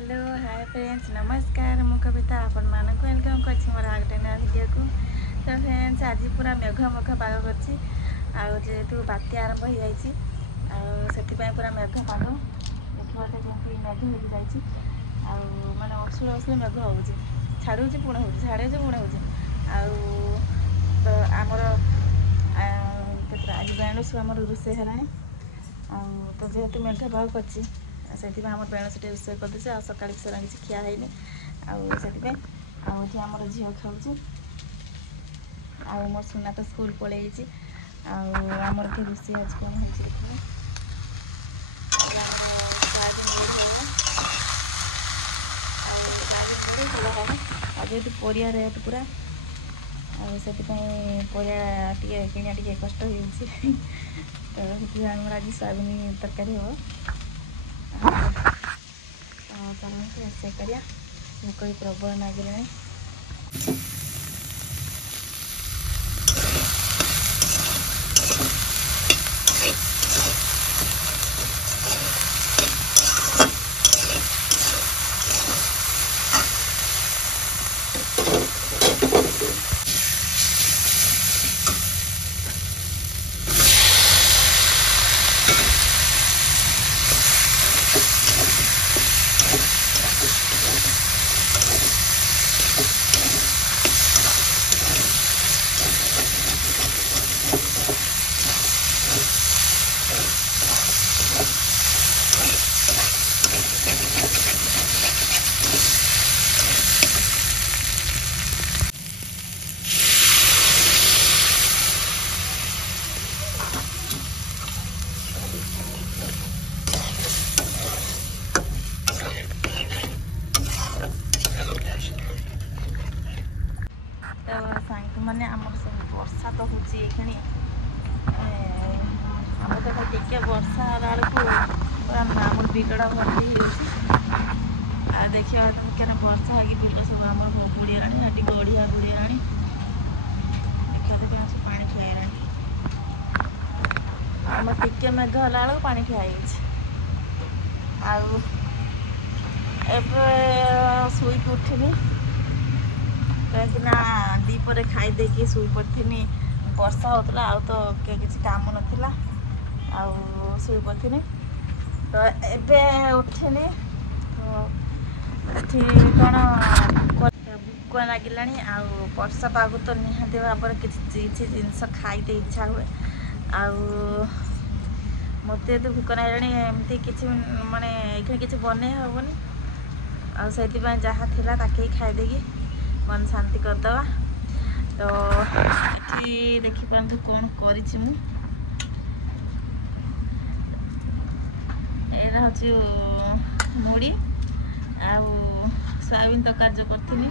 Hello hi friends नमस्कार मु कविता आपण मानक वेलकम करछि मोर आगटे ना वीडियो को। तो फ्रेंड्स आज पूरा मेघ पाग करछि आउ जेहेतु बात्या आरंभ हो जाइछि आउ सेति पय पूरा मेघ पाग देखबते जेंति मेघ हो जाइछि आउ माने असुल असुल मेघ होउछि छाडुछि पुणे होउछि छाडुछि पुणे होउछि आउ तो हमर केतरा आज बेणुस हमर रुसे हलाणी आउ तो जेहेतु मेघ पाग करछि से आम बेणुस रोषे करदे आ सका किसी खिया है आउे आमर झी खाऊँ आउ मोर सुना तो स्कूल पलि आमर कि रोषे आज कौन हो जेहेतु परिया रेट पूरा से परिया किणा टे कष्ट हो तो आम आज सोयाबीन तरकारी हम चलते रोषे करिया भोक भी प्रबल लगे। मैंने आमर सब वर्षा तो होम तो टे वर्षा बेलू पूरा आम बिगड़ भर्ती आ देखिए तुम क्या वर्षा है बिल सब आम बुड़ीला गढ़िया बुड़ीला देखा देखिए सब पा खुआला आम टे मेघ होला बेलू पा खुआई शुक उठिनी कहीं दीपर खाई देकी शुई पड़ी वर्षा होता आउ तो किसी काम नाला आउ शुई पड़ी तो एबे उठिनी तो कौन भूक लगिला आउ वर्षा पाग तो निहाती भाव किसी जिनस खाई इच्छा हुए आउ मत तो भूक ना एमती किसी माने ये किसी बन हेनी आसे जहाँ थिला ताके खाईदेगी मन शांति करदवा। तो ये देखी पारंतु कौन करिछि मु एरा हची मुड़ी आउ सोयाबीन तकार जो करथिनी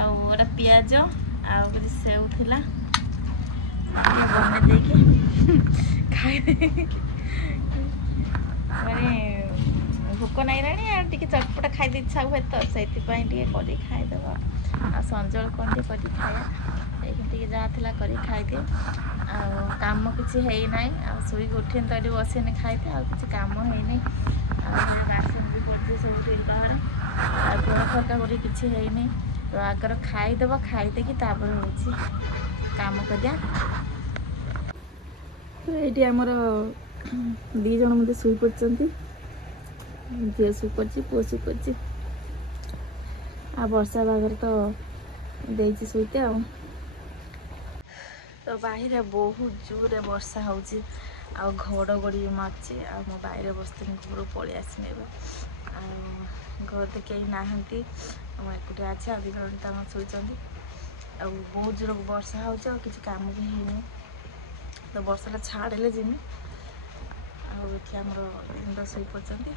आउ एरा पियाज आउ कि सेव थिला बने देके खाई माने भोक नाई राणी टे चटपटा खाई इच्छा हुए तो से खाईदेव आ संजल कौन टे कर खाया जहाँ कर खाईदे आम किसी है ना शुई उठे तो ये बसने खाईदे आ किसी काम है बासन भी पड़े सब बाहर आगर फरका कर किसी है नहीं तो आगर खाईदेव खाईदे कि हो काम कर ये आमर दी जन मत शुई पड़ती झील शुकर पुओ शुकर आ वर्षा बागर तो देती शुते आ तो बाहर बहुत जोर वर्षा हो घड़गड़ी मार्ची आ मो बाहर बसती घर पलि आसने घर तो कहीं नहांती एकुटे अच्छे आ दिन शुई आ बहुत जोर वर्षा हो किसी काम भी है तो वर्षा छाड़े जिमी आमर शुई पड़ती